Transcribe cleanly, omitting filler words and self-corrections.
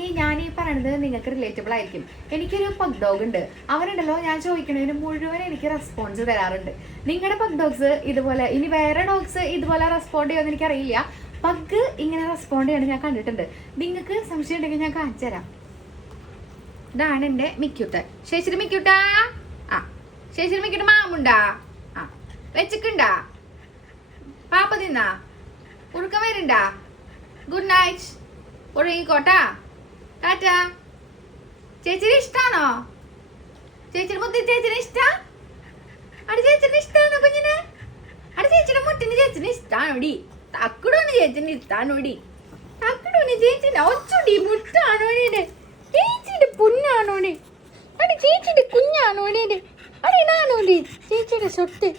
അല്ലെങ്കിൽ ഞാൻ ഈ പറയണത് നിങ്ങൾക്ക് റിലേറ്റബിൾ ആയിരിക്കും. എനിക്കൊരു പഗ് ഡോഗ് ഉണ്ട്. അവനുണ്ടല്ലോ, ഞാൻ ചോദിക്കണതിന് മുഴുവൻ എനിക്ക് റെസ്പോൺസ് തരാറുണ്ട്. നിങ്ങളുടെ പഗ് ഡോഗ്സ് ഇതുപോലെ, ഇനി വേറെ ഡോഗ്സ് ഇതുപോലെ റെസ്പോണ്ട് ചെയ്യുമെന്ന് എനിക്കറിയില്ല. പഗ് ഇങ്ങനെ റെസ്പോണ്ട് ചെയ്യണം ഞാൻ കണ്ടിട്ടുണ്ട്. നിങ്ങൾക്ക് സംശയം ഉണ്ടെങ്കിൽ ഞാൻ കാണിച്ചു തരാം. ഇതാണ് എൻ്റെ മിക്യൂട്ട്. ശേഷിരി മിക്യൂട്ടാ. ആ ശേഷിരി മിക്യൂട്ട് മാമുണ്ടാ. ആ വെച്ചിട്ടുണ്ടാ? പാപ്പ തിന്നാ? ഉറുക്കം വരുണ്ടാ? Good night. ഉറങ്ങിക്കോട്ടാ. ടാറ്റാ. ചേച്ചിന് ഇഷ്ടാണോ? ചേച്ചിയുടെ മുത്തി ചേച്ചിന് ഇഷ്ടാ? അടി ചേച്ചിന് ഇഷ്ടാണോ കുഞ്ഞിന്? അടി ചേച്ചിയുടെ മുട്ടിന് ചേച്ചിന് ഇഷ്ടാണോടി? തക്കുടോന് ചേച്ചിന് ഇഷ്ടാണോടി? തക്കുടോന് ചേച്ചിന്റെ ഒച്ചുടി മുട്ടാണോടെ? ചേച്ചിയുടെ പൊന്നാണോടെ? അടി ചേച്ചിയുടെ കുഞ്ഞാണോടെ? അടി നാണോടെ ചേച്ചിയുടെ സ്വത്ത്?